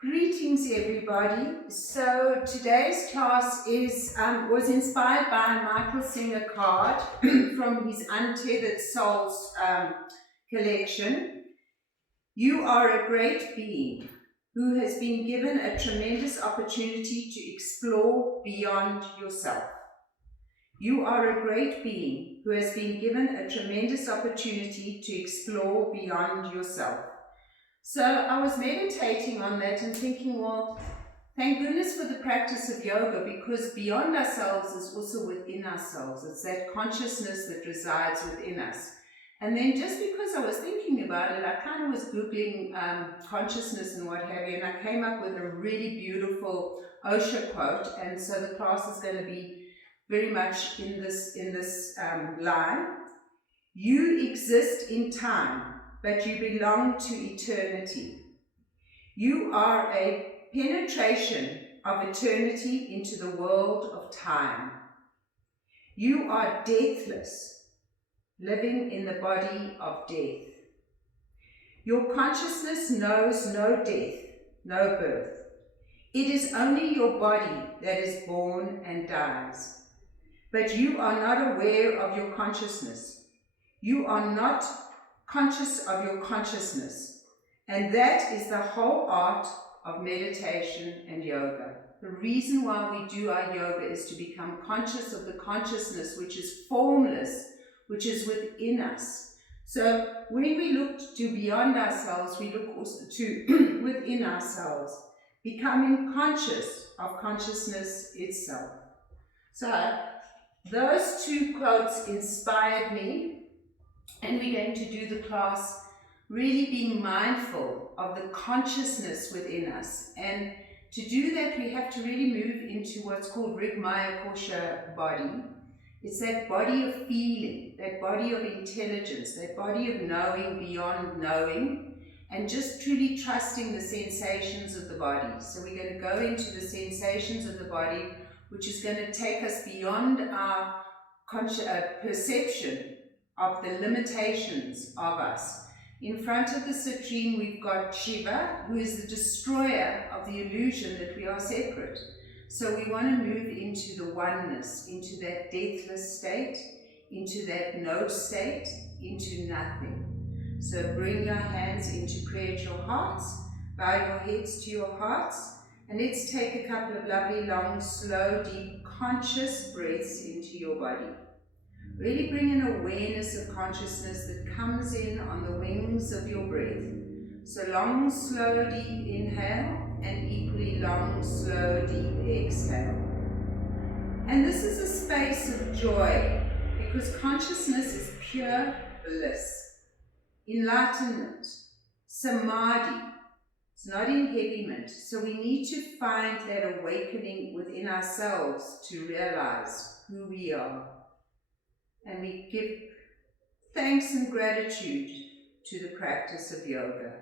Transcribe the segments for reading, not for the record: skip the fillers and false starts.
Greetings everybody. So today's class was inspired by a Michael Singer card from his Untethered Souls collection. You are a great being who has been given a tremendous opportunity to explore beyond yourself. You are a great being who has been given a tremendous opportunity to explore beyond yourself. So I was meditating on that and thinking, well, thank goodness for the practice of yoga, because beyond ourselves is also within ourselves. It's that consciousness that resides within us. And then just because I was thinking about it, I kind of was Googling consciousness and what have you, and I came up with a really beautiful Osho quote, and so the class is going to be very much in this line. You exist in time, but you belong to eternity. You are a penetration of eternity into the world of time. You are deathless, living in the body of death. Your consciousness knows no death, no birth. It is only your body that is born and dies. But you are not aware of your consciousness. You are not conscious of your consciousness. And that is the whole art of meditation and yoga. The reason why we do our yoga is to become conscious of the consciousness which is formless, which is within us. So when we look to beyond ourselves, we look also to within ourselves, becoming conscious of consciousness itself. So those two quotes inspired me. And we're going to do the class really being mindful of the consciousness within us. And to do that, we have to really move into what's called Rigmaya Kosha body. It's that body of feeling, that body of intelligence, that body of knowing beyond knowing, and just truly trusting the sensations of the body. So we're going to go into the sensations of the body, which is going to take us beyond our perception of the limitations of us. In front of the citrine, we've got Shiva, who is the destroyer of the illusion that we are separate. So we want to move into the oneness, into that deathless state, into that no state, into nothing. So bring your hands into prayer at your hearts, bow your heads to your hearts, and let's take a couple of lovely, long, slow, deep, conscious breaths into your body. Really bring an awareness of consciousness that comes in on the wings of your breath. So long, slow, deep inhale, and equally long, slow, deep exhale. And this is a space of joy, because consciousness is pure bliss, enlightenment, samadhi. It's not inhibiment. So we need to find that awakening within ourselves to realize who we are. And we give thanks and gratitude to the practice of yoga.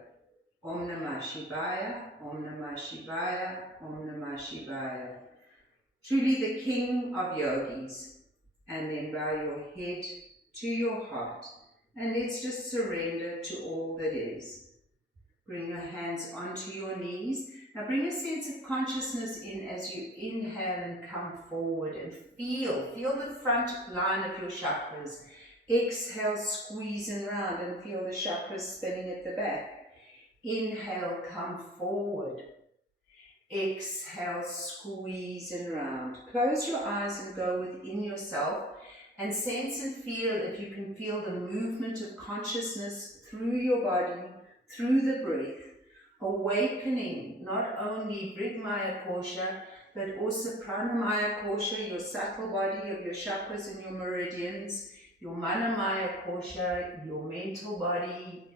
Om Namah Shivaya, Om Namah Shivaya, Om Namah Shivaya. Truly the king of yogis. And then bow your head to your heart. And let's just surrender to all that is. Bring your hands onto your knees. Now bring a sense of consciousness in as you inhale and come forward, and feel the front line of your chakras. Exhale, squeezing around, and feel the chakras spinning at the back. Inhale, come forward. Exhale, squeezing around. Close your eyes and go within yourself and sense and feel, if you can feel the movement of consciousness through your body, through the breath, awakening not only Rigmaya Kosha, but also Pranamaya Kosha, your subtle body of your chakras and your meridians, your Manamaya Kosha, your mental body,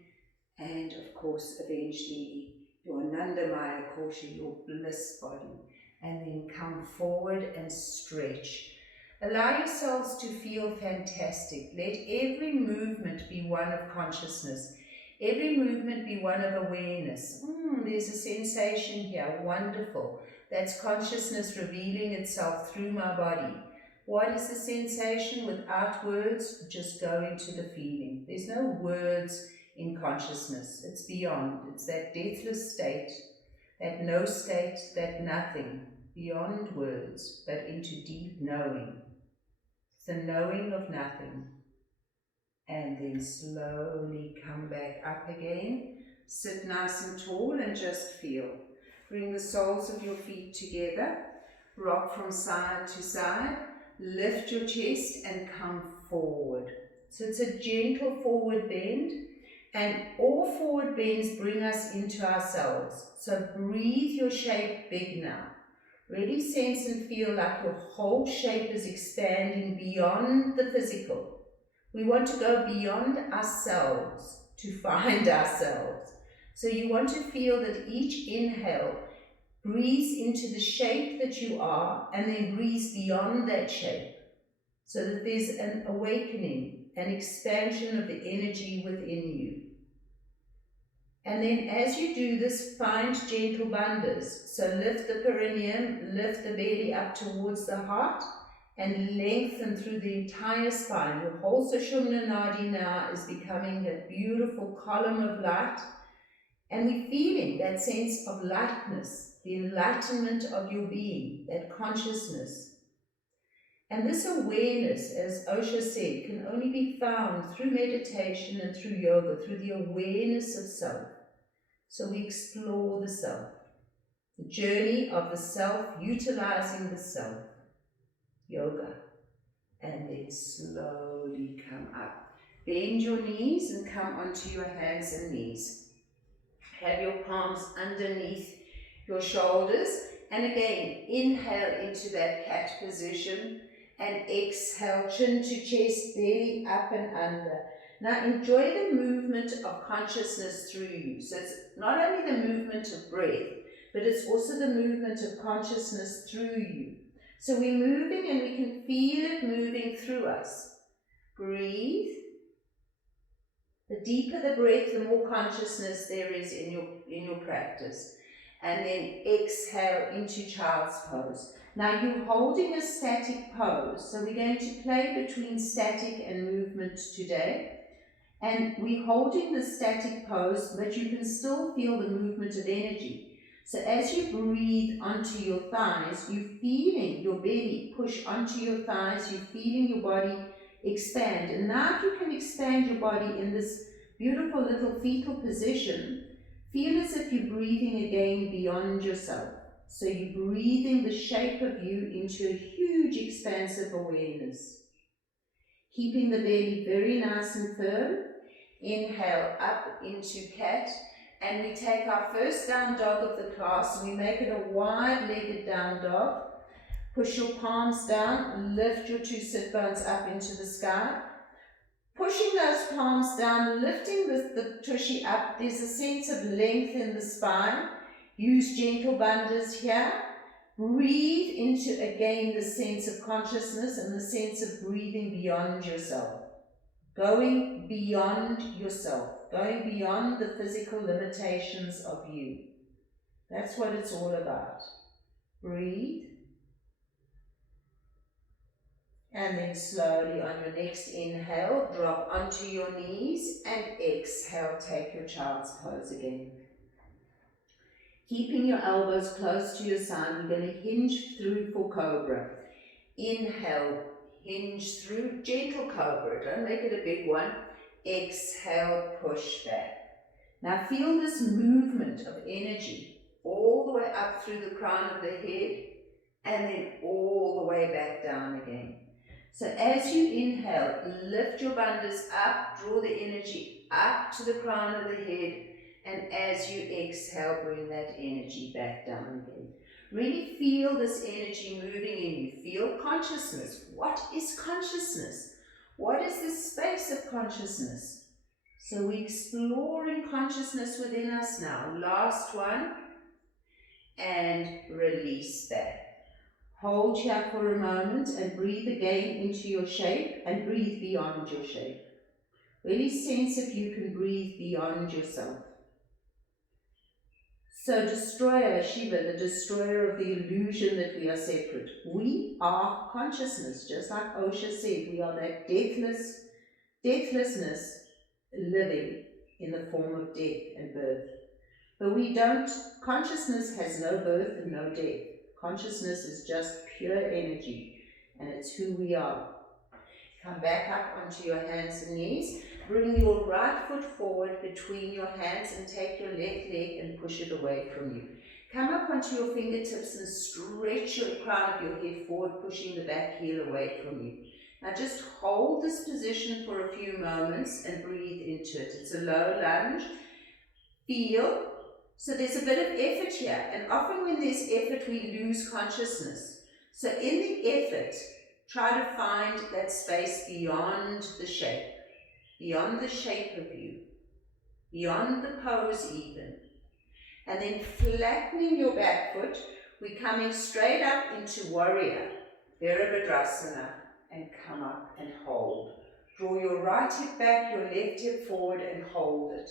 and of course eventually your Anandamaya Kosha, your bliss body. And then come forward and stretch. Allow yourselves to feel fantastic. Let every movement be one of consciousness. Every movement be one of awareness. There's a sensation here, wonderful. That's consciousness revealing itself through my body. What is the sensation? Without words, just go into the feeling. There's no words in consciousness. It's beyond. It's that deathless state, that no state, that nothing, beyond words, but into deep knowing. It's the knowing of nothing. And then slowly come back up again. Sit nice and tall and just feel. Bring the soles of your feet together. Rock from side to side. Lift your chest and come forward. So it's a gentle forward bend. And all forward bends bring us into ourselves. So breathe your shape big now. Really sense and feel like your whole shape is expanding beyond the physical. We want to go beyond ourselves to find ourselves. So you want to feel that each inhale breathes into the shape that you are and then breathes beyond that shape. So that there's an awakening, an expansion of the energy within you. And then as you do this, find gentle bandhas. So lift the perineum, lift the belly up towards the heart, and lengthen through the entire spine. Your whole Sushumna Nadi now is becoming a beautiful column of light. And we're feeling that sense of lightness, the enlightenment of your being, that consciousness. And this awareness, as Osho said, can only be found through meditation and through yoga, through the awareness of self. So we explore the self, the journey of the self, utilizing the self, yoga. And then slowly come up. Bend your knees and come onto your hands and knees. Have your palms underneath your shoulders. And again, inhale into that cat position. And exhale, chin to chest, belly up and under. Now enjoy the movement of consciousness through you. So it's not only the movement of breath, but it's also the movement of consciousness through you. So we're moving and we can feel it moving through us. Breathe. The deeper the breath, the more consciousness there is in your practice. And then exhale into child's pose. Now you're holding a static pose, so we're going to play between static and movement today. And we're holding the static pose, but you can still feel the movement of energy. So as you breathe onto your thighs, you're feeling your belly push onto your thighs, you're feeling your body expand. And now if you can expand your body in this beautiful little fetal position, feel as if you're breathing again beyond yourself. So you're breathing the shape of you into a huge expansive awareness. Keeping the belly very nice and firm. Inhale up into cat. And we take our first down dog of the class and we make it a wide-legged down dog. Push your palms down, lift your two sit bones up into the sky. Pushing those palms down, lifting the tushy up, there's a sense of length in the spine. Use gentle bandhas here. Breathe into, again, the sense of consciousness and the sense of breathing beyond yourself. Going beyond yourself. Going beyond the physical limitations of you. That's what it's all about. Breathe. And then slowly on your next inhale, drop onto your knees and exhale, take your child's pose again. Keeping your elbows close to your side, we're going to hinge through for cobra. Inhale, hinge through, gentle cobra, don't make it a big one. Exhale, push back. Now feel this movement of energy all the way up through the crown of the head and then all the way back down again. So as you inhale, lift your bandhas up, draw the energy up to the crown of the head, and as you exhale, bring that energy back down again. Really feel this energy moving in you. Feel consciousness. What is consciousness? What is this space of consciousness? So we're exploring consciousness within us now. Last one. And release that. Hold here for a moment and breathe again into your shape and breathe beyond your shape. Really sense if you can breathe beyond yourself. So destroyer, Shiva, the destroyer of the illusion that we are separate. We are consciousness, just like Osho said, we are that deathlessness living in the form of death and birth. But we don't, consciousness has no birth and no death. Consciousness is just pure energy, and it's who we are. Come back up onto your hands and knees. Bring your right foot forward between your hands and take your left leg and push it away from you. Come up onto your fingertips and stretch your crown of your head forward, pushing the back heel away from you. Now just hold this position for a few moments and breathe into it. It's a low lunge. Feel. So there's a bit of effort here, and often when there's effort we lose consciousness. So in the effort, try to find that space beyond the shape of you, beyond the pose even. And then flattening your back foot, we're coming straight up into warrior, Virabhadrasana, and come up and hold. Draw your right hip back, your left hip forward and hold it.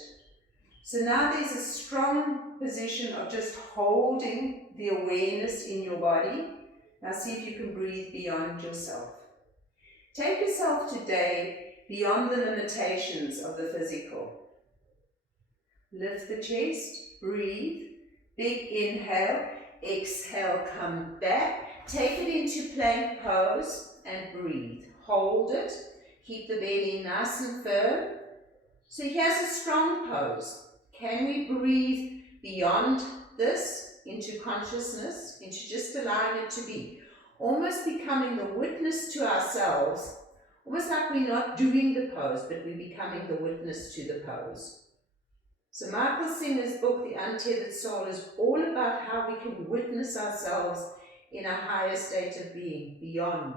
So now there's a strong position of just holding the awareness in your body. Now see if you can breathe beyond yourself. Take yourself today beyond the limitations of the physical. Lift the chest, breathe, big inhale, exhale, come back. Take it into plank pose and breathe. Hold it, keep the belly nice and firm. So here's a strong pose. Can we breathe beyond this into consciousness, into just allowing it to be? Almost becoming the witness to ourselves, almost like we're not doing the pose, but we're becoming the witness to the pose. So Michael Singer's book, The Untethered Soul, is all about how we can witness ourselves in a higher state of being, beyond.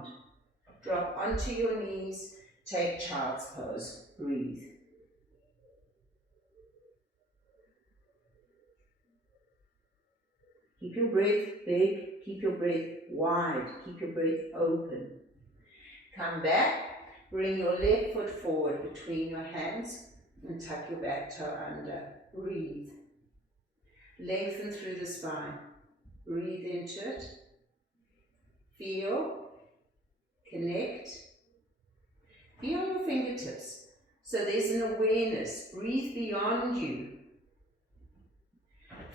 Drop onto your knees, take child's pose, breathe. Keep your breath big, keep your breath wide, keep your breath open. Come back, bring your left foot forward between your hands and tuck your back toe under. Breathe. Lengthen through the spine. Breathe into it. Feel. Connect. Be on your fingertips. So there's an awareness. Breathe beyond you.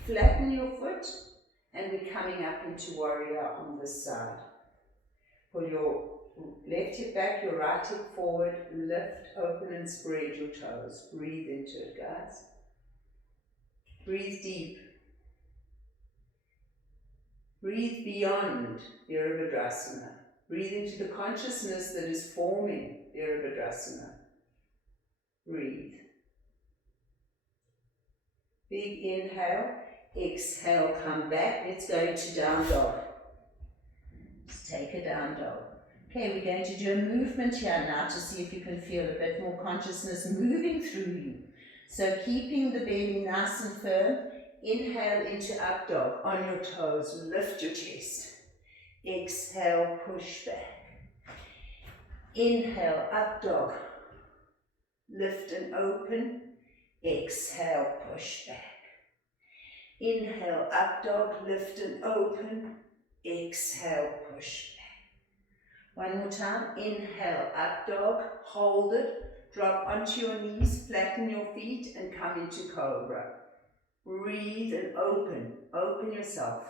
Flatten your foot. And we're coming up into warrior on this side. Pull your left hip back, your right hip forward, lift, open and spread your toes. Breathe into it, guys. Breathe deep. Breathe beyond Virabhadrasana. Breathe into the consciousness that is forming Virabhadrasana. Breathe. Big inhale. Exhale, come back. Let's go into down dog. Let's take a down dog. Okay, we're going to do a movement here now to see if you can feel a bit more consciousness moving through you. So keeping the belly nice and firm. Inhale into up dog. On your toes, lift your chest. Exhale, push back. Inhale, up dog. Lift and open. Exhale, push back. Inhale, up dog, lift and open. Exhale, push back. One more time. Inhale, up dog, hold it. Drop onto your knees, flatten your feet and come into cobra. Breathe and open. Open yourself.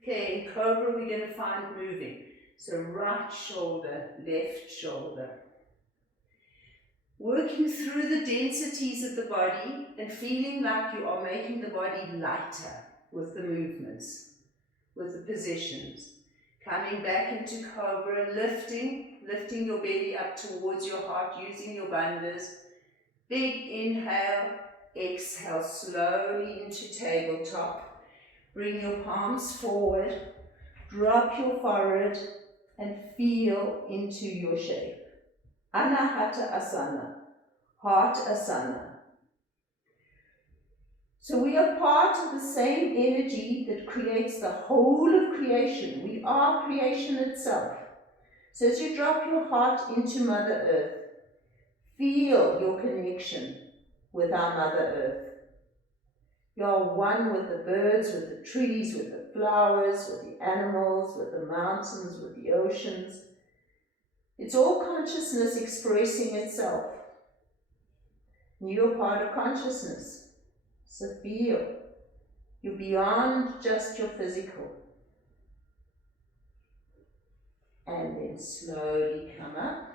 Okay, in cobra we're going to find moving. So right shoulder, left shoulder. Working through the densities of the body and feeling like you are making the body lighter with the movements, with the positions. Coming back into cobra, lifting your belly up towards your heart, using your bandhas. Big inhale, exhale slowly into tabletop. Bring your palms forward, drop your forehead and feel into your shape. Anahata Asana, Heart Asana. So we are part of the same energy that creates the whole of creation. We are creation itself. So as you drop your heart into Mother Earth, feel your connection with our Mother Earth. You are one with the birds, with the trees, with the flowers, with the animals, with the mountains, with the oceans. It's all consciousness expressing itself. You're part of consciousness. So feel. You're beyond just your physical. And then slowly come up.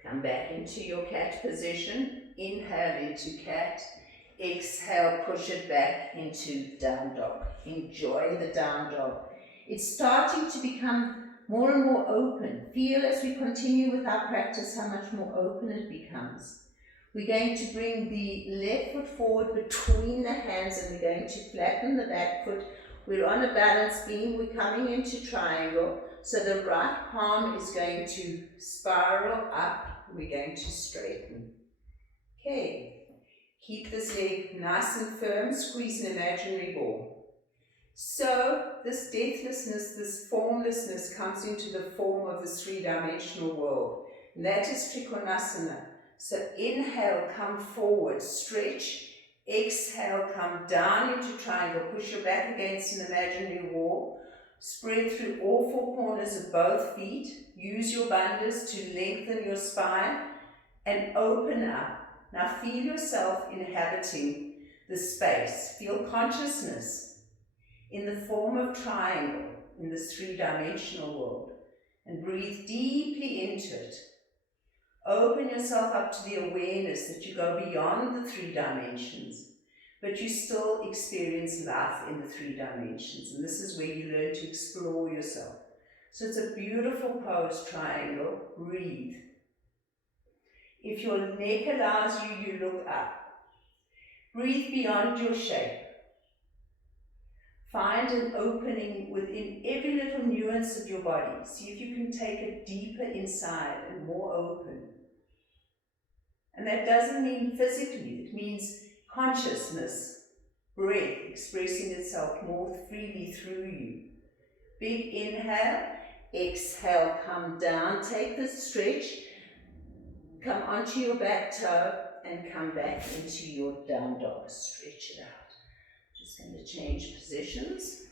Come back into your cat position. Inhale into cat. Exhale, push it back into down dog. Enjoy the down dog. It's starting to become more and more open. Feel as we continue with our practice how much more open it becomes. We're going to bring the left foot forward between the hands and we're going to flatten the back foot. We're on a balance beam. We're coming into triangle. So the right palm is going to spiral up. We're going to straighten. Okay. Keep this leg nice and firm. Squeeze an imaginary ball. So this deathlessness, this formlessness comes into the form of this three-dimensional world. And that is Trikonasana. So inhale, come forward, stretch. Exhale, come down into triangle. Push your back against an imaginary wall. Spread through all four corners of both feet. Use your bandhas to lengthen your spine and open up. Now feel yourself inhabiting the space. Feel consciousness in the form of triangle in this three-dimensional world. And breathe deeply into it. Open yourself up to the awareness that you go beyond the three dimensions, but you still experience life in the three dimensions. And this is where you learn to explore yourself. So it's a beautiful pose, triangle. Breathe. If your neck allows you, you look up. Breathe beyond your shape. Find an opening within every little nuance of your body. See if you can take it deeper inside and more open. And that doesn't mean physically, it means consciousness, breath expressing itself more freely through you. Big inhale, exhale, come down, take the stretch, come onto your back toe and come back into your down dog. Stretch it out. Just going to change positions.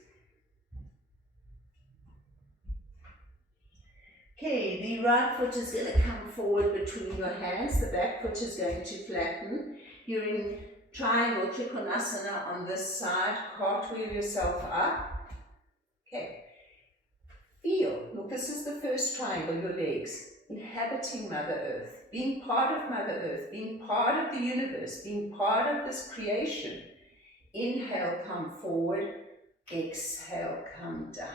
Okay, the right foot is going to come forward between your hands. The back foot is going to flatten. You're in triangle Trikonasana on this side. Cartwheel yourself up. Okay. Feel. Look, this is the first triangle, your legs. Inhabiting Mother Earth. Being part of Mother Earth. Being part of the universe. Being part of this creation. Inhale, come forward. Exhale, come down.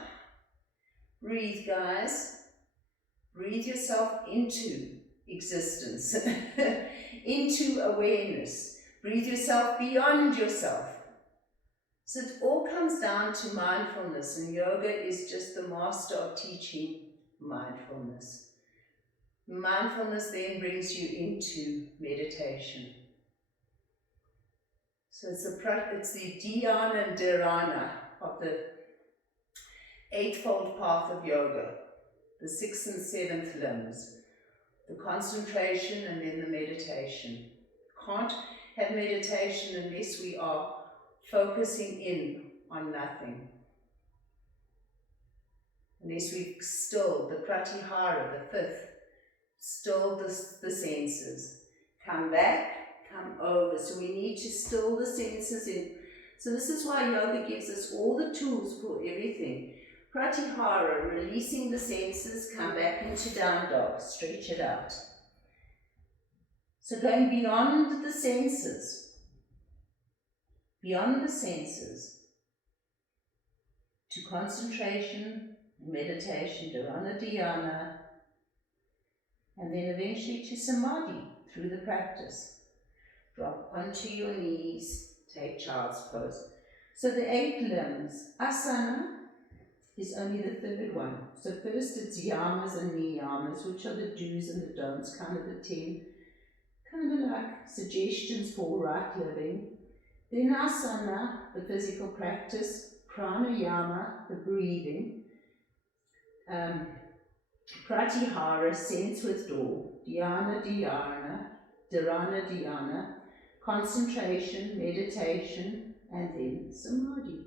Breathe, guys. Breathe yourself into existence, into awareness. Breathe yourself beyond yourself. So it all comes down to mindfulness, and yoga is just the master of teaching mindfulness. Mindfulness then brings you into meditation. So it's the dhyana and dharana of the eightfold path of yoga. The sixth and seventh limbs, the concentration and then the meditation. Can't have meditation unless we are focusing in on nothing. Unless we've stilled the pratihara, the fifth, stilled the senses. Come back, come over. So we need to still the senses in. So this is why yoga gives us all the tools for everything. Pratihara, releasing the senses, come back into down dog, stretch it out. So going beyond the senses, to concentration, meditation, dharana dhyana, and then eventually to samadhi through the practice. Drop onto your knees, take child's pose. So the 8 limbs, asana, is only the third one. So first it's yamas and niyamas, which are the do's and the don'ts, kind of the 10, kind of like suggestions for right living. Then asana, the physical practice, pranayama, the breathing, pratihara, sense withdrawal, dhyana dhyana, dharana dhyana, concentration, meditation, and then samadhi.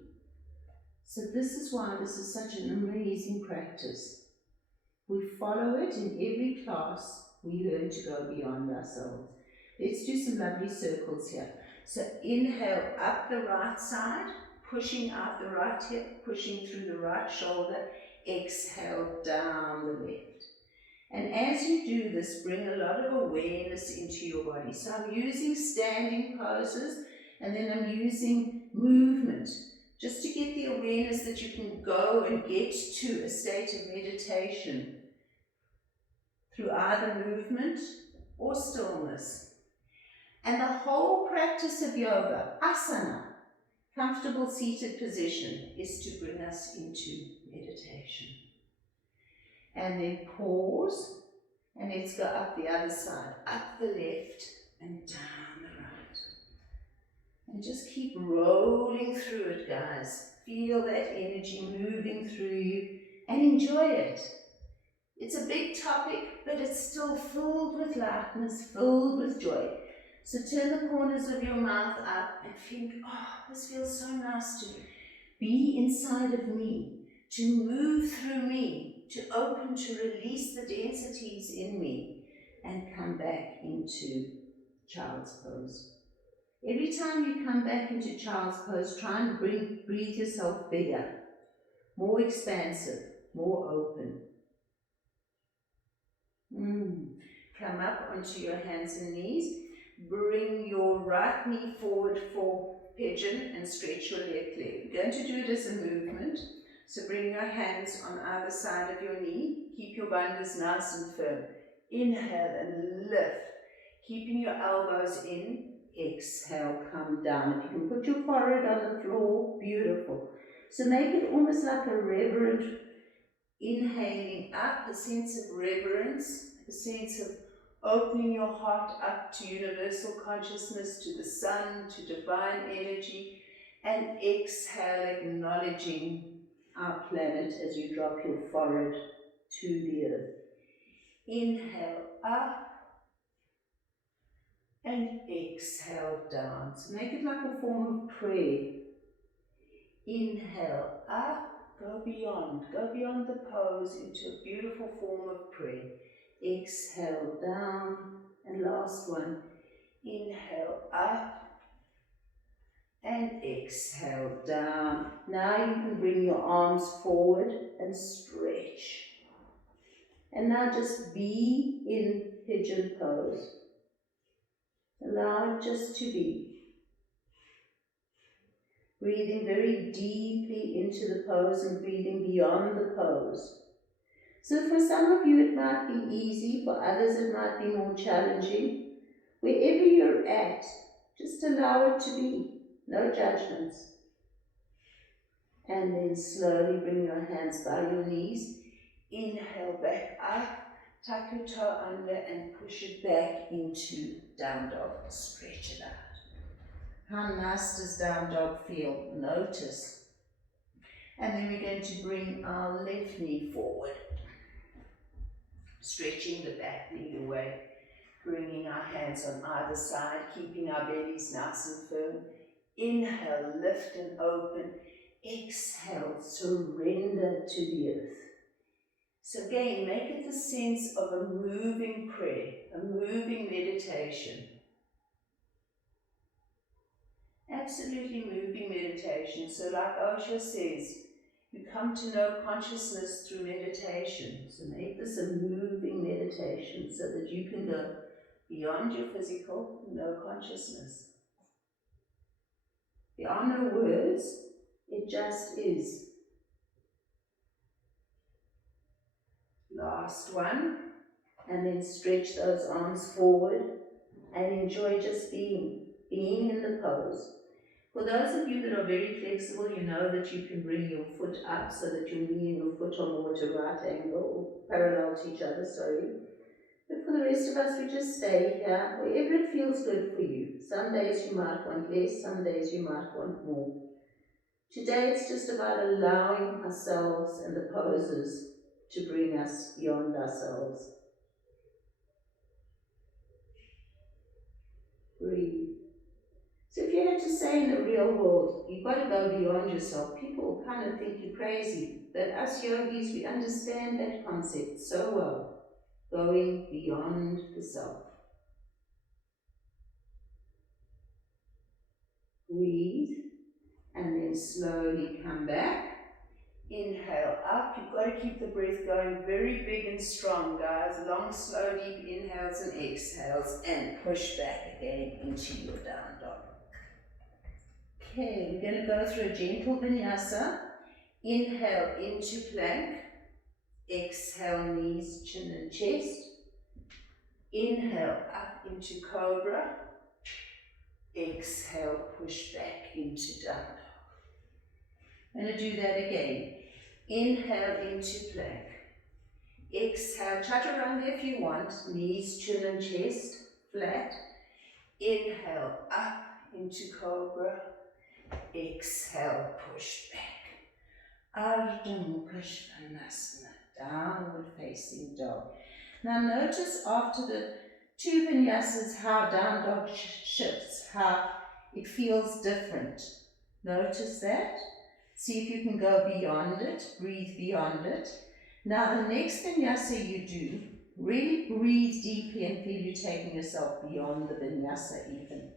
So this is why this is such an amazing practice. We follow it in every class. We learn to go beyond ourselves. Let's do some lovely circles here. So inhale up the right side, pushing out the right hip, pushing through the right shoulder. Exhale down the left. And as you do this, bring a lot of awareness into your body. So I'm using standing poses, and then I'm using movement, just to get the awareness that you can go and get to a state of meditation through either movement or stillness. And the whole practice of yoga, asana, comfortable seated position, is to bring us into meditation. And then pause, and let's go up the other side, up the left and down the right. And just keep rolling through it, guys. Feel that energy moving through you and enjoy it. It's a big topic, but it's still filled with lightness, filled with joy. So turn the corners of your mouth up and think, oh, this feels so nice to be inside of me, to move through me, to open, to release the densities in me, and come back into child's pose. Every time you come back into child's pose, try and breathe yourself bigger, more expansive, more open. Come up onto your hands and knees. Bring your right knee forward for pigeon and stretch your left leg. We're going to do it as a movement. So bring your hands on either side of your knee. Keep your bundles nice and firm. Inhale and lift. Keeping your elbows in. Exhale, come down. If you can put your forehead on the floor, beautiful. So make it almost like a reverent inhaling up, a sense of reverence, a sense of opening your heart up to universal consciousness, to the sun, to divine energy, and exhale, acknowledging our planet as you drop your forehead to the earth. Inhale up and exhale down. So make it like a form of prayer. Inhale up, go beyond the pose into a beautiful form of prayer. Exhale down, and last one. Inhale up and exhale down. Now you can bring your arms forward and stretch. And now just be in pigeon pose. Allow it just to be. Breathing very deeply into the pose and breathing beyond the pose. So for some of you it might be easy, for others it might be more challenging. Wherever you're at, just allow it to be, no judgments. And then slowly bring your hands by your knees. Inhale back up, tuck your toe under and push it back into down dog. Stretch it out. How nice does down dog feel? Notice. And then we're going to bring our left knee forward. Stretching the back knee away. Bringing our hands on either side, keeping our bellies nice and firm. Inhale, lift and open. Exhale, surrender to the earth. So again, make it the sense of a moving prayer, a moving meditation. Absolutely moving meditation. So like Osho says, you come to know consciousness through meditation. So make this a moving meditation so that you can go beyond your physical, know consciousness. There are no words, it just is. Last one, and then stretch those arms forward and enjoy just being in the pose. For those of you that are very flexible, you know that you can bring your foot up so that your knee and your foot are more at a right angle, or parallel to each other, sorry. But for the rest of us, we just stay here, wherever it feels good for you. Some days you might want less, some days you might want more. Today it's just about allowing ourselves and the poses to bring us beyond ourselves. Breathe. So if you had to say in the real world, you've got to go beyond yourself, people kind of think you're crazy. But us yogis, we understand that concept so well. Going beyond the self. breathe, and then slowly come back. Inhale up. You've got to keep the breath going very big and strong, guys. Long, slow, deep inhales and exhales, and push back again into your down dog. Okay, we're going to go through a gentle vinyasa. Inhale into plank. Exhale, knees, chin and chest. Inhale up into cobra. Exhale, push back into down dog. I'm going to do that again. Inhale into plank. Exhale, chaturanga if you want, knees, chin and chest, flat. Inhale, up into cobra. Exhale, push back. Ardha Mukha Svanasana, downward facing dog. Now notice after the 2 vinyasas how down dog shifts, how it feels different. Notice that. See if you can go beyond it, breathe beyond it. Now the next vinyasa you do, really breathe deeply and feel you taking yourself beyond the vinyasa even.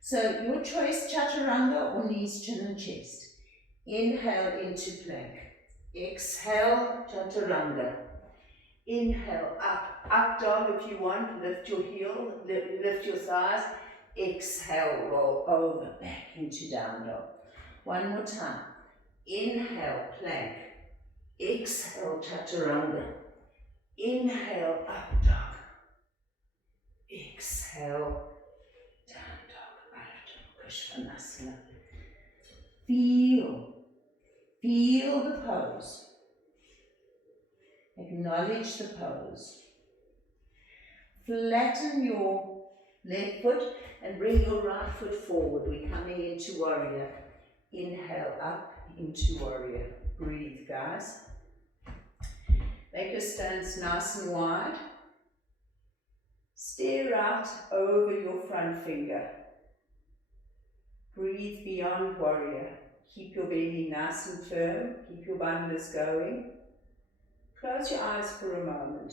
So your choice, chaturanga or knees, chin and chest. Inhale into plank. Exhale, chaturanga. Inhale, up dog if you want, lift your heel, lift your thighs. Exhale, roll over, back into down dog. One more time. Inhale, plank. Exhale, chaturanga. Inhale, up dog. Exhale, down dog. Ardha Mukha Svanasana. Feel the pose. Acknowledge the pose. Flatten your left foot and bring your right foot forward. We're coming into warrior. Inhale up into warrior. Breathe, guys. Make your stance nice and wide. Stare out over your front finger. Breathe beyond warrior. Keep your belly nice and firm. Keep your bandhas going. Close your eyes for a moment.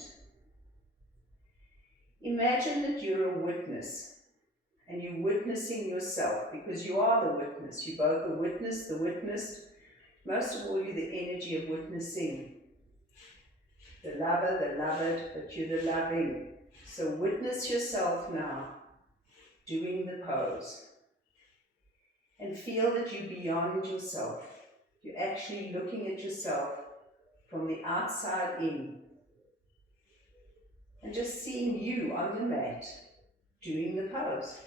Imagine that you're a witness and you're witnessing yourself, because you are the witness. You're both the witness, the witnessed. Most of all, you're the energy of witnessing. The lover, the loved, but you're the loving. So witness yourself now, doing the pose. And feel that you're beyond yourself. You're actually looking at yourself from the outside in. And just seeing you on the mat, doing the pose.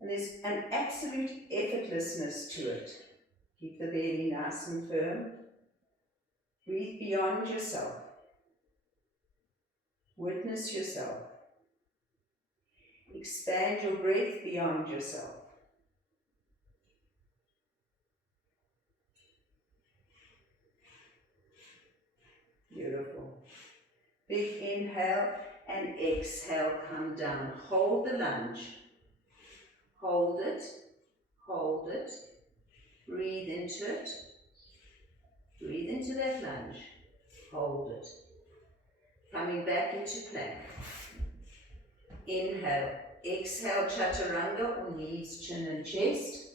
And there's an absolute effortlessness to it. Keep the belly nice and firm. Breathe beyond yourself. Witness yourself. Expand your breath beyond yourself. Beautiful. Big inhale and exhale, come down. Hold the lunge. Hold it. Hold it. Breathe into it. Breathe into that lunge. Hold it. Coming back into plank. Inhale. Exhale, chaturanga or knees, chin and chest.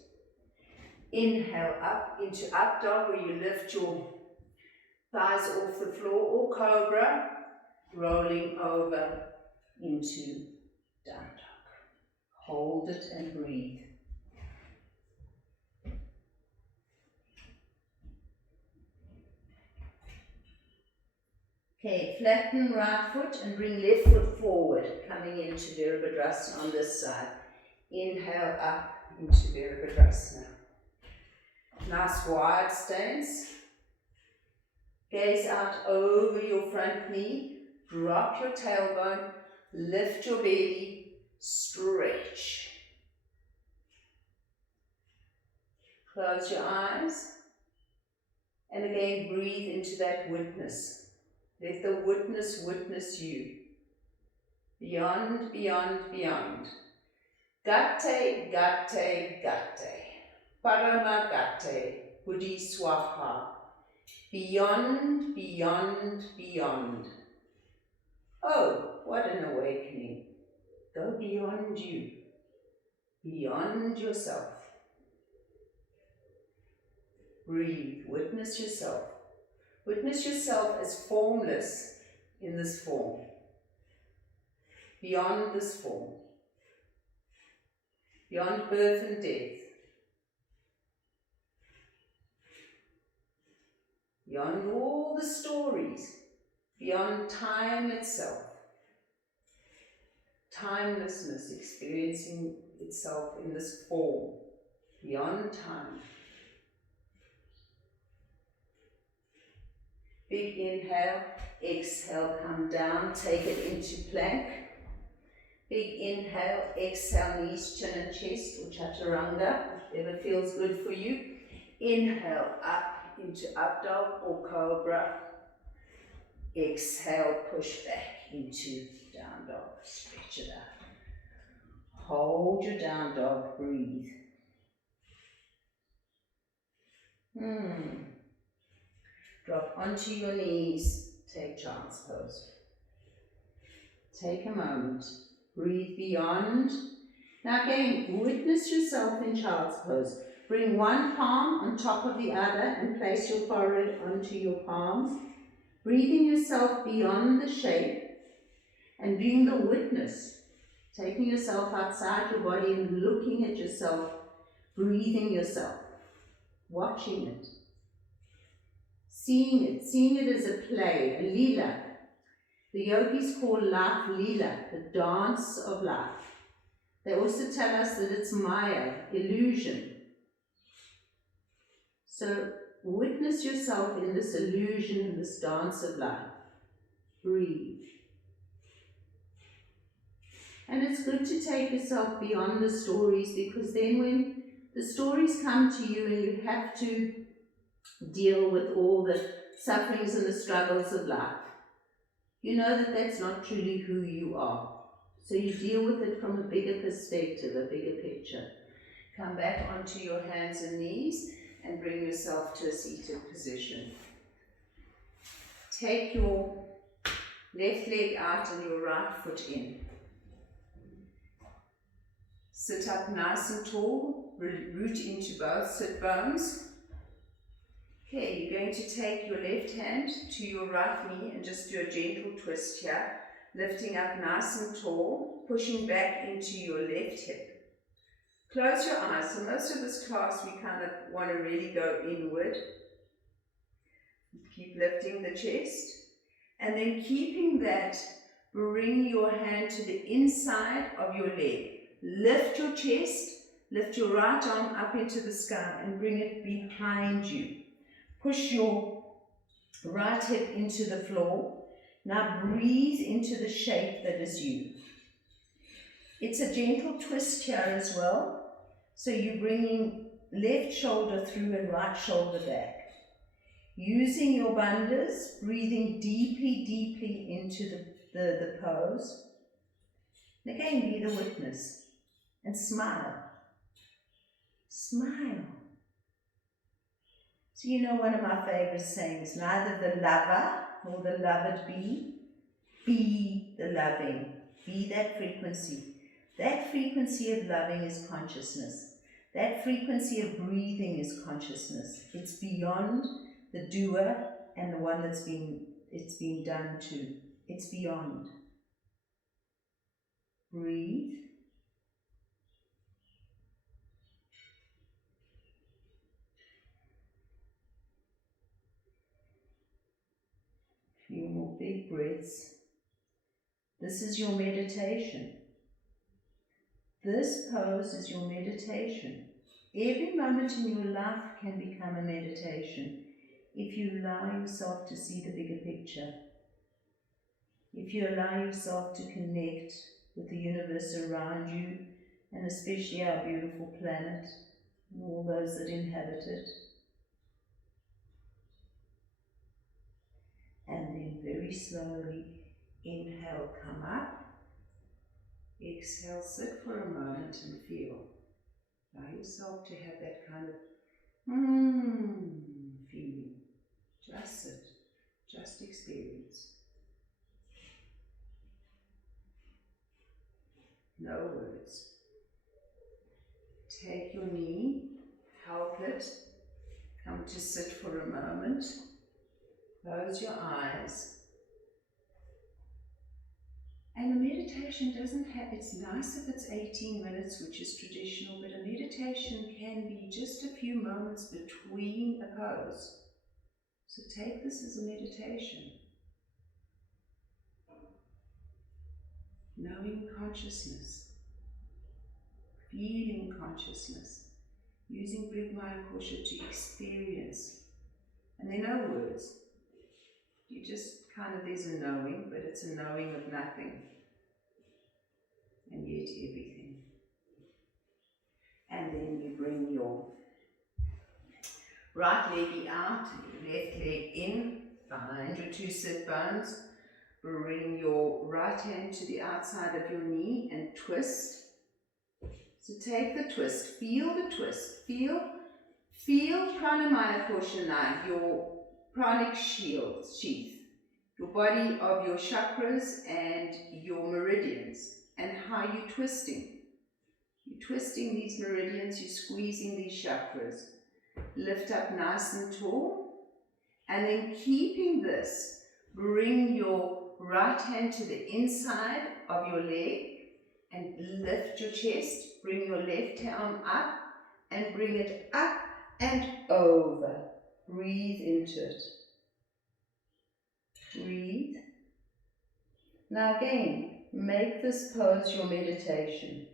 Inhale up into up dog, where you lift your thighs off the floor, or cobra, rolling over into down dog. Hold it and breathe. Okay, flatten right foot and bring left foot forward, coming into Virabhadrasana on this side. Inhale up into Virabhadrasana. Nice wide stance. Gaze out over your front knee. Drop your tailbone. Lift your belly. Stretch. Close your eyes. And again, breathe into that witness. Let the witness witness you. Beyond, beyond, beyond. Gate, gate, gate. Parama gate. Buddhi swaha. Beyond, beyond, beyond. Oh, what an awakening. Go beyond you. beyond yourself. Breathe, witness yourself. Witness yourself as formless in this form, beyond this form, beyond birth and death, beyond all the stories, beyond time itself, timelessness experiencing itself in this form, beyond time. Big inhale, exhale, come down, take it into plank. Big inhale, exhale, knees, chin and chest, or chaturanga, whatever feels good for you. Inhale, up into up dog or cobra. Exhale, push back into down dog, stretch it out. Hold your down dog, breathe. Drop onto your knees, take child's pose. Take a moment, breathe beyond. Now again, witness yourself in child's pose. Bring one palm on top of the other and place your forehead onto your palms. Breathing yourself beyond the shape and being the witness. Taking yourself outside your body and looking at yourself, breathing yourself, watching it. Seeing it as a play, a lila. The yogis call life lila, the dance of life. They also tell us that it's maya, illusion. So witness yourself in this illusion, in this dance of life. Breathe. And it's good to take yourself beyond the stories, because then when the stories come to you and you have to deal with all the sufferings and the struggles of life, you know that that's not truly who you are. So you deal with it from a bigger perspective, a bigger picture. Come back onto your hands and knees and bring yourself to a seated position. Take your left leg out and your right foot in. Sit up nice and tall, root into both sit bones. Okay, you're going to take your left hand to your right knee and just do a gentle twist here, lifting up nice and tall, pushing back into your left hip. Close your eyes. So most of this class we kind of want to really go inward. Keep lifting the chest. And then keeping that, bring your hand to the inside of your leg. Lift your chest, lift your right arm up into the sky and bring it behind you. Push your right hip into the floor. Now breathe into the shape that is you. It's a gentle twist here as well. So you're bringing left shoulder through and right shoulder back. Using your bandhas, breathing deeply, deeply into the pose. And again, be the witness and smile. Smile. So you know one of my favorite sayings, neither the lover nor the loved be the loving. Be that frequency. That frequency of loving is consciousness. That frequency of breathing is consciousness. It's beyond the doer and the one it's been done to. It's beyond. Breathe. Few more big breaths. This is your meditation. This pose is your meditation. Every moment in your life can become a meditation if you allow yourself to see the bigger picture. If you allow yourself to connect with the universe around you, and especially our beautiful planet and all those that inhabit it. And then very slowly, inhale, come up. Exhale, sit for a moment and feel. Allow yourself to have that kind of feeling. Just sit, just experience. No words. Take your knee, help it, come to sit for a moment, close your eyes. And a meditation doesn't have, it's nice if it's 18 minutes, which is traditional, but a meditation can be just a few moments between a pose. So take this as a meditation. Knowing consciousness, feeling consciousness, using Brig Maya Kosha to experience. And there are no words. You just kind of, there's a knowing, but it's a knowing of nothing. And yet everything. And then you bring your right leg out, your left leg in, behind your two sit bones. Bring your right hand to the outside of your knee and twist. So take the twist, feel the twist, feel Pranamaya Kosha, your pranic sheath, your body of your chakras and your meridians, and how you're twisting. You're twisting these meridians, you're squeezing these chakras. Lift up nice and tall, and then keeping this, bring your right hand to the inside of your leg and lift your chest. Bring your left arm up and bring it up and over. Breathe into it. Breathe. Now again, make this pose your meditation.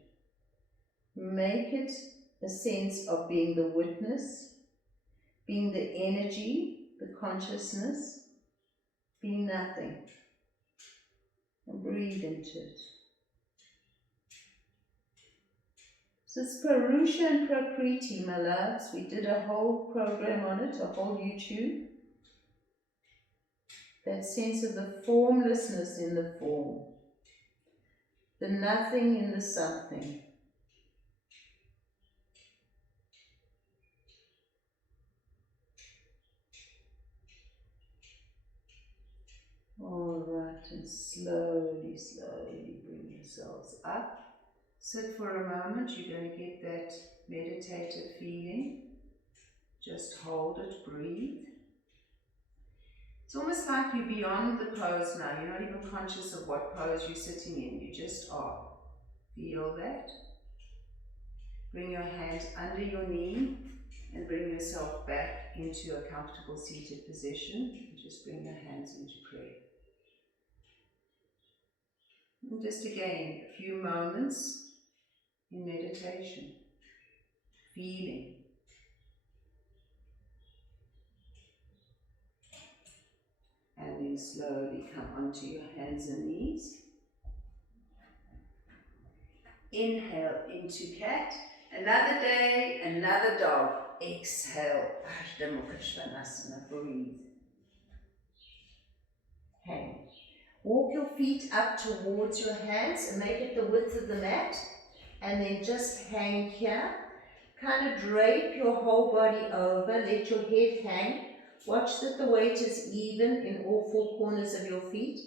Make it a sense of being the witness, being the energy, the consciousness, being nothing. And breathe into it. So it's Purusha and Prakriti, my loves. We did a whole program on it, a whole YouTube. That sense of the formlessness in the form, the nothing in the something. All right, and slowly, slowly bring yourselves up. Sit for a moment, you're going to get that meditative feeling. Just hold it, breathe. It's almost like you're beyond the pose now. You're not even conscious of what pose you're sitting in. You just are. Feel that. Bring your hands under your knee and bring yourself back into a comfortable seated position. And just bring your hands into prayer. And just again, a few moments in meditation, feeling. And then slowly come onto your hands and knees. Inhale into cat. Another day, another dog. Exhale. Ardha Mukha Svanasana. Breathe. Hang. Walk your feet up towards your hands and make it the width of the mat. And then just hang here. Kind of drape your whole body over. Let your head hang. Watch that the weight is even in all four corners of your feet.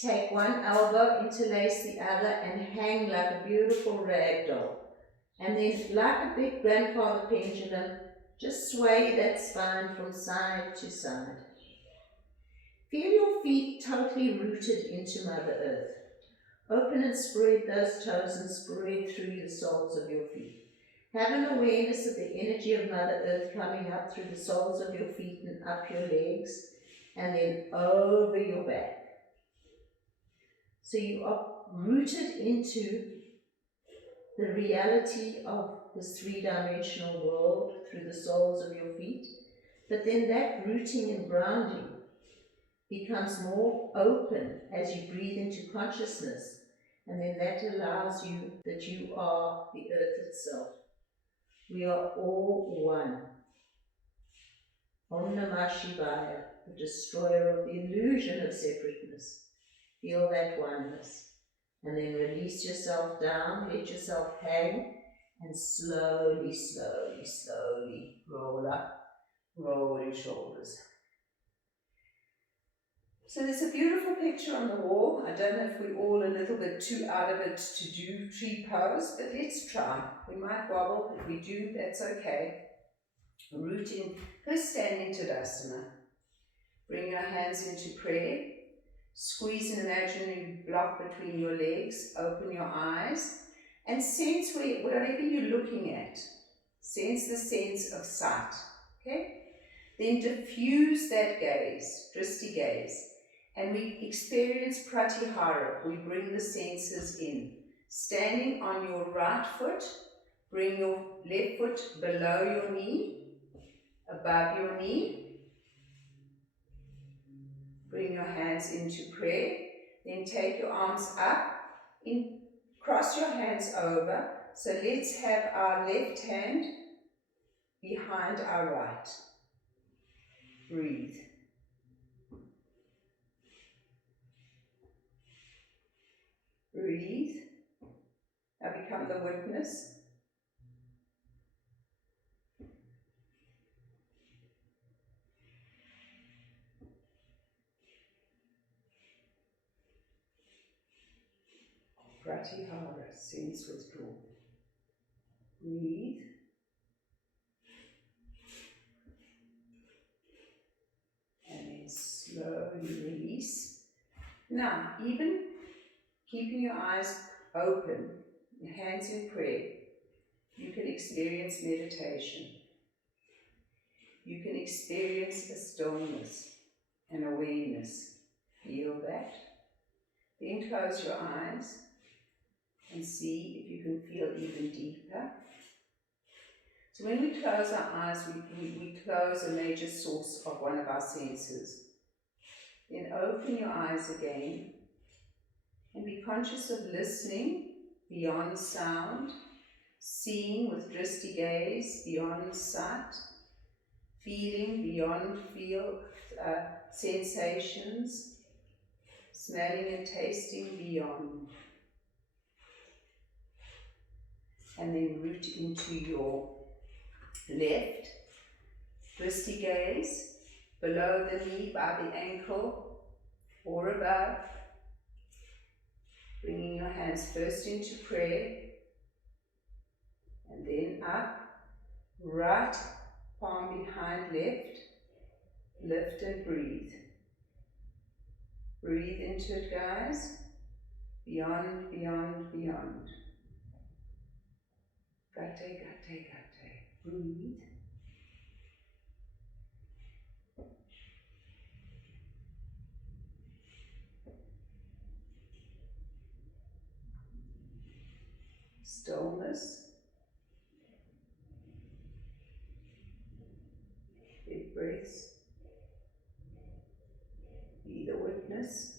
Take one elbow, interlace the other, and hang like a beautiful rag doll. And then, like a big grandfather pendulum, just sway that spine from side to side. Feel your feet totally rooted into Mother Earth. Open and spread those toes and spread through the soles of your feet. Have an awareness of the energy of Mother Earth coming up through the soles of your feet and up your legs, and then over your back. So you are rooted into the reality of this three-dimensional world through the soles of your feet. But then that rooting and grounding becomes more open as you breathe into consciousness, and then that allows you that you are the earth itself. We are all one. Om Namah Shivaya, the destroyer of the illusion of separateness. Feel that oneness. And then release yourself down, let yourself hang, and slowly, slowly, slowly roll up, roll your shoulders. So there's a beautiful picture on the wall. I don't know if we're all a little bit too out of it to do tree pose, but let's try. We might wobble. If we do, that's okay. Rooting, first stand into Tadasana. Bring your hands into prayer. Squeeze an imaginary block between your legs. Open your eyes and sense whatever you're looking at. Sense the sense of sight. Okay? Then diffuse that gaze, drishti gaze. And we experience pratyahara. We bring the senses in. Standing on your right foot, bring your left foot below your knee, above your knee. Bring your hands into prayer. Then take your arms up. Cross your hands over. So let's have our left hand behind our right. Breathe. Breathe. Now become the witness. Pratyahara, sense withdrawal. Breathe. And then slowly release. Now, even keeping your eyes open, your hands in prayer, you can experience meditation. You can experience a stillness and awareness. Feel that. Then close your eyes and see if you can feel even deeper. So when we close our eyes, we close a major source of one of our senses. Then open your eyes again and be conscious of listening beyond sound, seeing with drishti gaze beyond sight, feeling beyond sensations, smelling and tasting beyond. And then root into your left, drishti gaze, below the knee by the ankle or above. Bringing your hands first into prayer and then up, right palm behind left, lift and breathe. Breathe into it, guys. Beyond, beyond, beyond. Gate, gate, gate. Breathe. Stillness. Big breaths. Be the witness.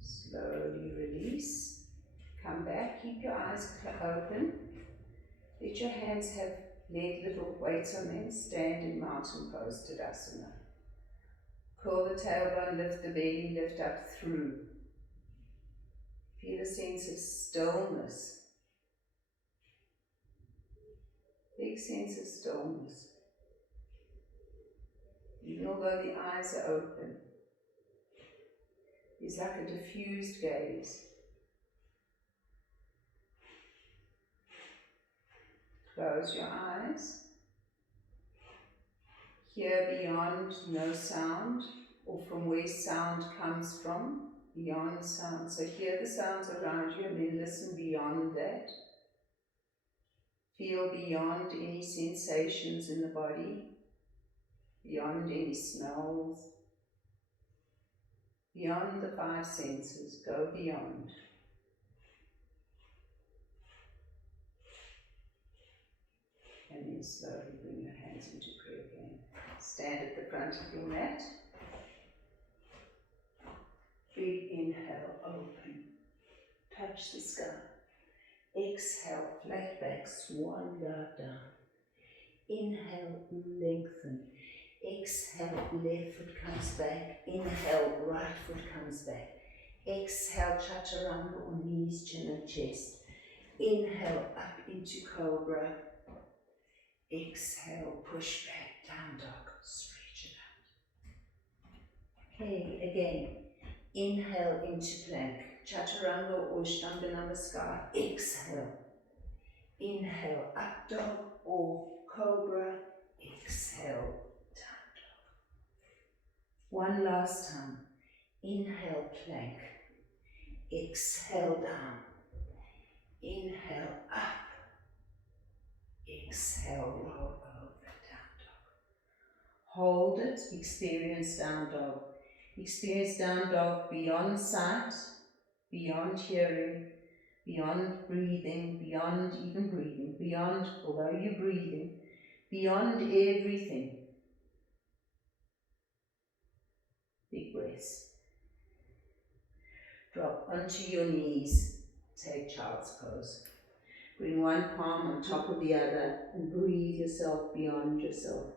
Slowly release. Come back. Keep your eyes open. Let your hands have little weights on them. Stand in mountain pose, Tadasana. Curl the tailbone, lift the belly, lift up through. Feel a sense of stillness. Big sense of stillness. Even although the eyes are open, it's like a diffused gaze. Close your eyes. Hear beyond no sound, or from where sound comes from, beyond sound. So hear the sounds around you and then listen beyond that. Feel beyond any sensations in the body, beyond any smells, beyond the five senses. Go beyond. And then slowly bring your hands into prayer again. Stand at the front of your mat. Big inhale, open. Touch the sky. Exhale, flat back, swan dive down. Inhale, lengthen. Exhale, left foot comes back. Inhale, right foot comes back. Exhale, chaturanga or knees, chin and chest. Inhale, up into cobra. Exhale, push back, down dog, stretch it out. Okay, again, inhale into plank, chaturanga or Ashtanga Namaskar. Exhale, inhale, up dog or cobra. Exhale, down dog. One last time, inhale, plank, exhale, down, inhale, up, exhale, roll over, down dog. Hold it, experience down dog. Experience down dog beyond sight, beyond hearing, beyond breathing, beyond even breathing, beyond, although you're breathing, beyond everything. Big breaths. Drop onto your knees, take child's pose. Bring one palm on top of the other and breathe yourself beyond yourself.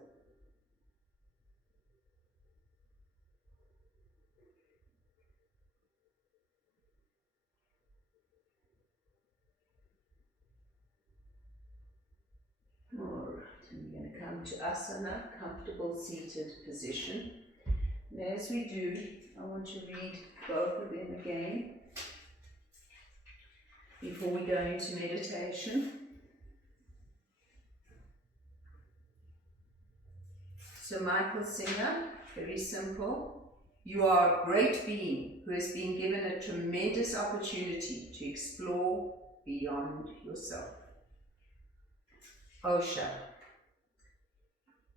Alright, and we're going to come to asana, comfortable seated position. And as we do, I want to read both of them again before we go into meditation. So Michael Singer, very simple. You are a great being who has been given a tremendous opportunity to explore beyond yourself. Osho.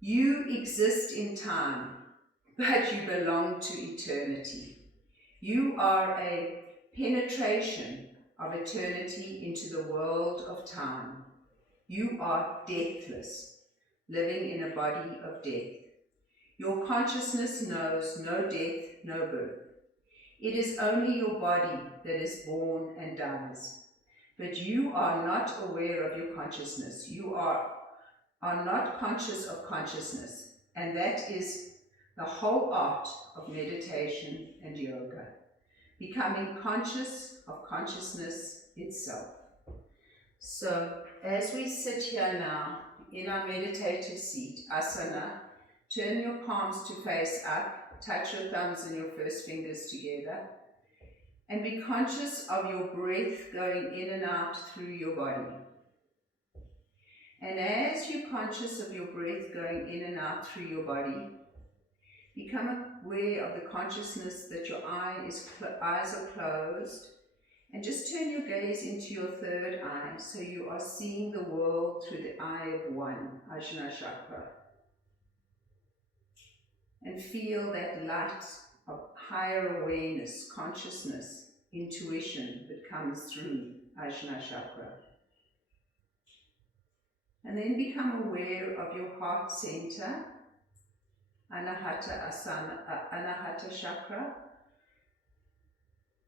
You exist in time, but you belong to eternity. You are a penetration of eternity into the world of time. You are deathless, living in a body of death. Your consciousness knows no death, no birth. It is only your body that is born and dies. But you are not aware of your consciousness. You are not conscious of consciousness. And that is the whole art of meditation and yoga. Becoming conscious of consciousness itself. So, as we sit here now in our meditative seat, asana, turn your palms to face up, touch your thumbs and your first fingers together, and be conscious of your breath going in and out through your body. And as you're conscious of your breath going in and out through your body, become aware of the consciousness that your eyes are closed, and just turn your gaze into your third eye, so you are seeing the world through the eye of one, Ajna Chakra. And feel that light of higher awareness, consciousness, intuition that comes through Ajna Chakra. And then become aware of your heart center, Anahata Chakra,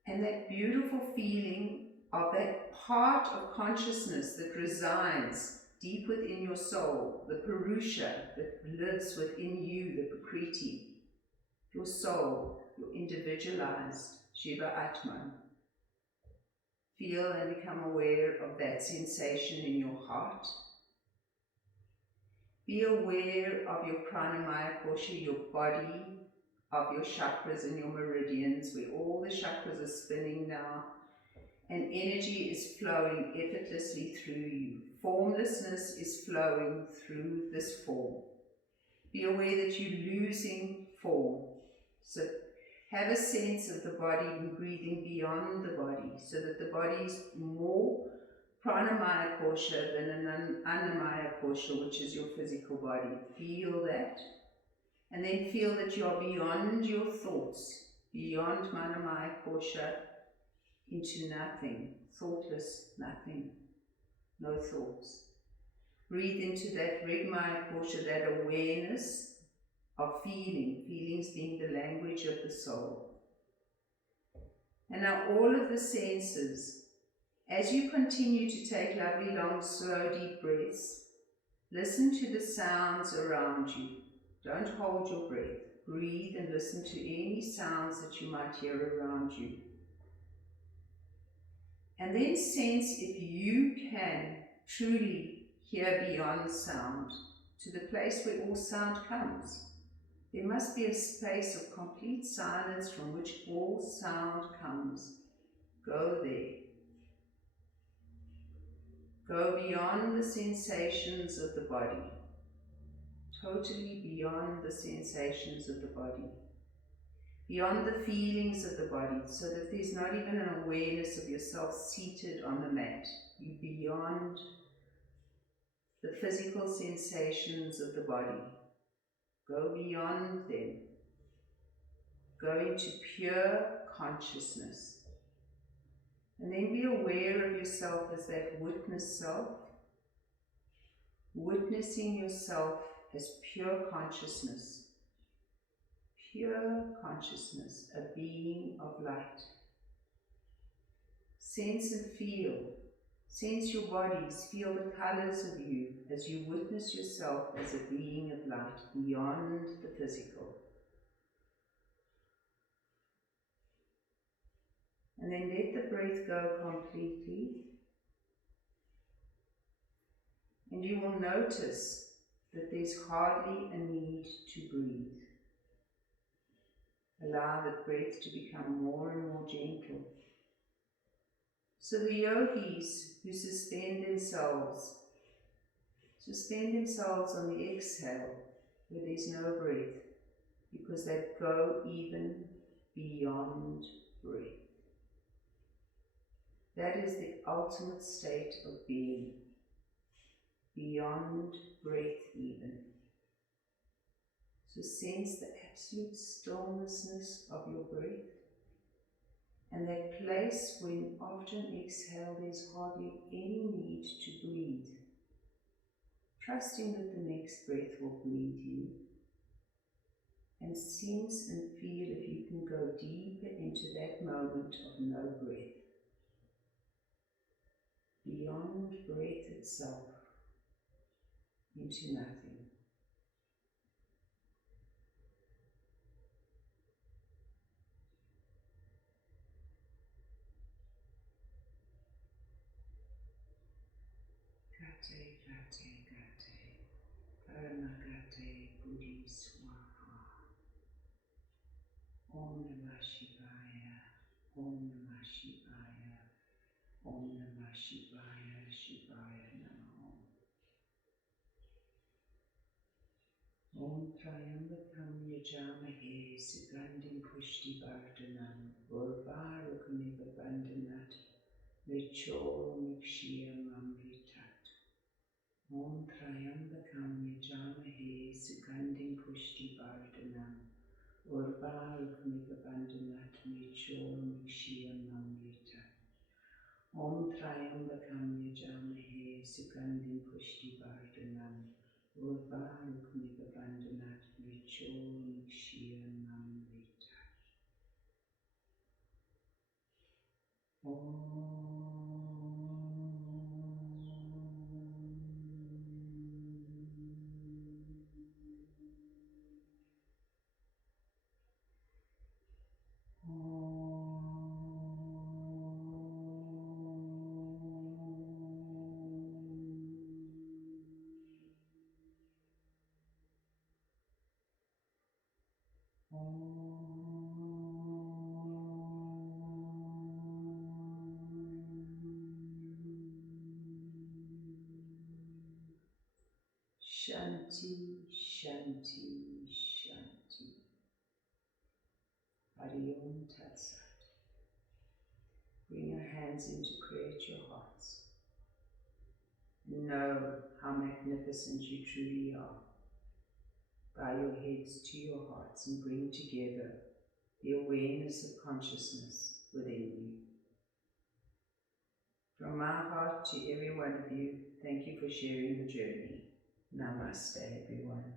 and that beautiful feeling of that part of consciousness that resides deep within your soul, the Purusha that lives within you, the Prakriti, your soul, your individualized Shiva Atman. Feel and become aware of that sensation in your heart. Be aware of your pranamaya kosha, your body, of your chakras and your meridians, where all the chakras are spinning now, and energy is flowing effortlessly through you. Formlessness is flowing through this form. Be aware that you're losing form. So have a sense of the body and breathing beyond the body, so that the body is more pranamaya kosha than an annamaya kosha, which is your physical body. Feel that. And then feel that you are beyond your thoughts, beyond manamaya kosha, into nothing, thoughtless, nothing, no thoughts. Breathe into that rigmaya kosha, that awareness of feeling, feelings being the language of the soul. And now all of the senses, as you continue to take lovely, long, slow, deep breaths, listen to the sounds around you. Don't hold your breath. Breathe and listen to any sounds that you might hear around you. And then sense if you can truly hear beyond sound, to the place where all sound comes. There must be a space of complete silence from which all sound comes. Go there. Go beyond the sensations of the body, totally beyond the sensations of the body, beyond the feelings of the body, so that there's not even an awareness of yourself seated on the mat. You're beyond the physical sensations of the body. Go beyond them. Go into pure consciousness. And then be aware of yourself as that witness self, witnessing yourself as pure consciousness, a being of light. Sense and feel, sense your bodies, feel the colors of you as you witness yourself as a being of light beyond the physical. And then let the breath go completely. And you will notice that there's hardly a need to breathe. Allow the breath to become more and more gentle. So the yogis who suspend themselves on the exhale where there's no breath, because they go even beyond breath. That is the ultimate state of being, beyond breath even. So sense the absolute stillness of your breath, and that place when after an exhale there's hardly any need to breathe, trusting that the next breath will breathe you, and sense and feel if you can go deeper into that moment of no breath, beyond breath itself, into nothing. Gate, gate, gate, Paramagate Buddhi Swaha. Om Namah Shivaya, Om Namah Shivaya, Om Namah Shivaya, Shivaya Namo. Om Triambakam Yajamahe Sugandhim Pushti Vardhanam Urvarukamiva Bandhanat Vichor Mikshiyam Amritat. Om Triambakam Yajamahe Sugandhim Pushti Vardhanam Urvarukamiva Bandhanat Vichor Mikshiyam Amritat. Om Triambakam Yajamahe Sugandhim Pushti Vardhanam Urvarukamiva Bandhanat Vichor Mikshiyam Amritat. Om. Shanti, Shanti, Shanti. Hari Om Tat Sat. Bring your hands in to create your hearts. Know how magnificent you truly are. Bow your heads to your hearts and bring together the awareness of consciousness within you. From my heart to every one of you, thank you for sharing the journey. Namaste, everyone.